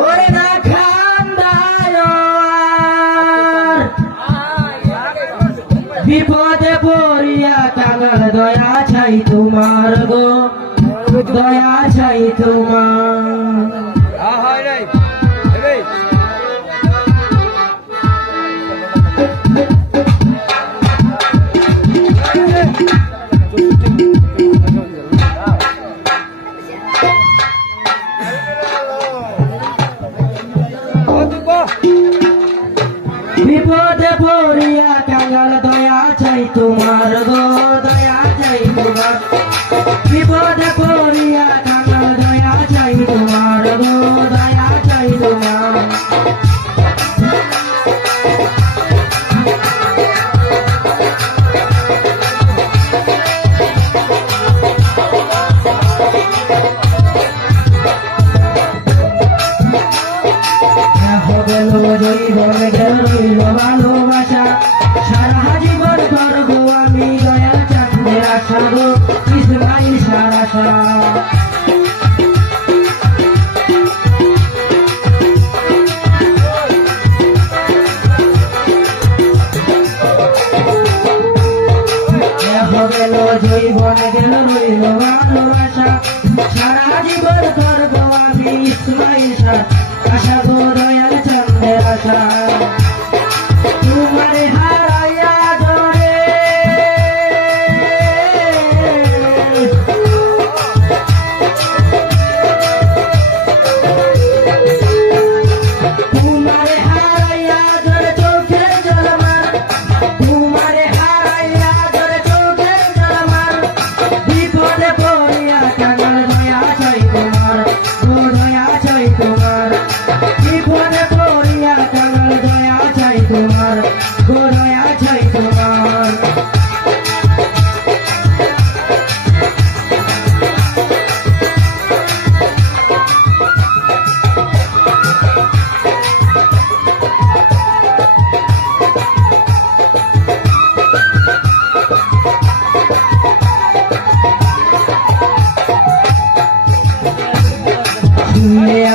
ওরে না খান্দায় বিপদে পড়িয়া কাঙাল দয়া চাই তোমার গো দয়া চাই তোমার বিপদে পড়িয়া কাঙাল দয়া চাই তোমার গো দয়া চাই তোমার বিপদে পড়িয়া কাঙাল দয়া চাই তোমার গো দয়া চাই তোমার জৈবন গেল রইল ভালোবাসা সারা জীবন করবো আমি দয়া চাঁদের আশা গো ইসমাইল সারাশা গেল জৈবন গেল রইল ভালোবাসা সারা জীবন করবো আমি ইসমাইল আশা গো দয়াল চাঁদের আশা তোমারে হারাইয়া ধরে তোমারে হারাইয়া ধরে চোখে জল মার তোমারে হারাইয়া ধরে চোখে জল মার বিপদে পড়িয়া কাঙাল দয়া চাই তোমার গো দয়া চাই তোমার বিপদে পড়িয়া কাঙাল দয়া চাই তোমার গো দয়া চাই তোমার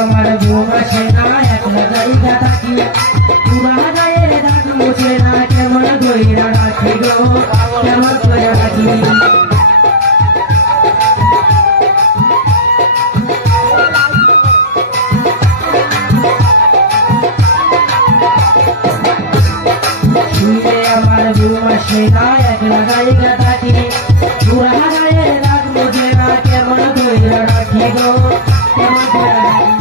আমার ঘুম আসে না একলা জায়গা থাকি পুরা গায়ের দাগ মুছে না কেমন গইরা রাখি গো কেমন করে রাখি আমার ঘুম আসে না একলা জায়গা থাকি পুরা গায়ের দাগ মুছে না কেমন গইরা রাখি গো কেমন করে রাখি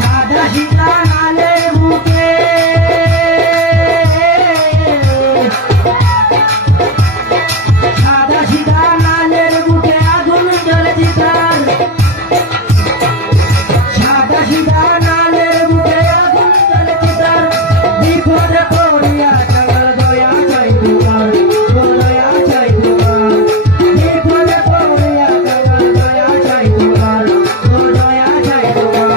সাদা সিধা নালের বুকে সাদা সিধা নালের বুকে আগুন জ্বলে চিতার সাদা সিধা নালের বুকে আগুন জ্বলে চিতার বিপদে পড়িয়া কাঙাল দয়া চাই তোমার দয়া চাই তোমার বিপদে পড়িয়া কাঙাল দয়া চাই তোমার দয়া চাই তোমার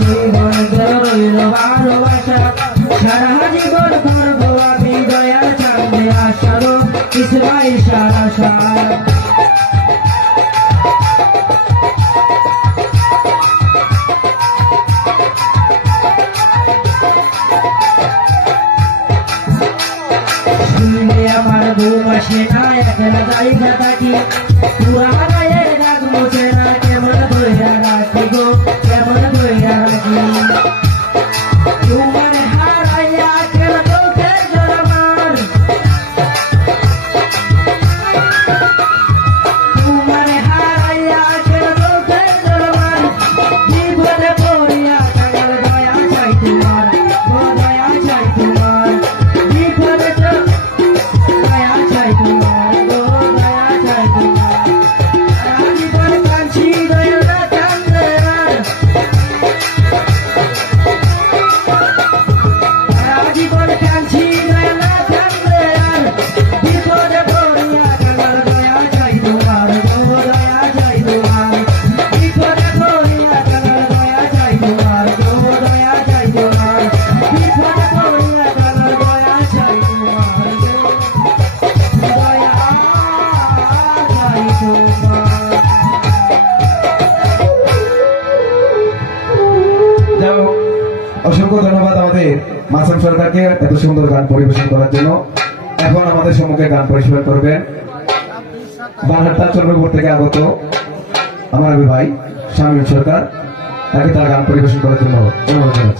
জীবন রইল ভালোবাসা সারা জীবন করবো আমি দয়া চাঁদে আশার ইসমাইল সারাশা আমার ঘুম আসে না একলা জায়গা থাকি পুরা গায়ের দাগ মুছে না কেমন ধইরা রাখি গো কেমন ধইরা রাখি তোমারে হারাইয়া কেন চোখে জল মার তোমারে হারাইয়া কেন চোখে জল মার বিপদে পড়িয়া কাঙাল দয়া চাই তোমার গো দয়া চাই তোমার বিপদে দয়া চাই তোমার গো দয়া চাই তোমার অসংখ্য ধন্যবাদ আমাদের মাসুম সরকারকে এত সুন্দর গান পরিবেশন করার জন্য। এখন আমাদের সম্মুখে গান পরিবেশন করবেন বারহাট্টা চন্দ্রপুর থেকে আগত আমার ভাই শামীম সরকার, তাকে তার গান পরিবেশন করার জন্য অনুরোধ জানাচ্ছি।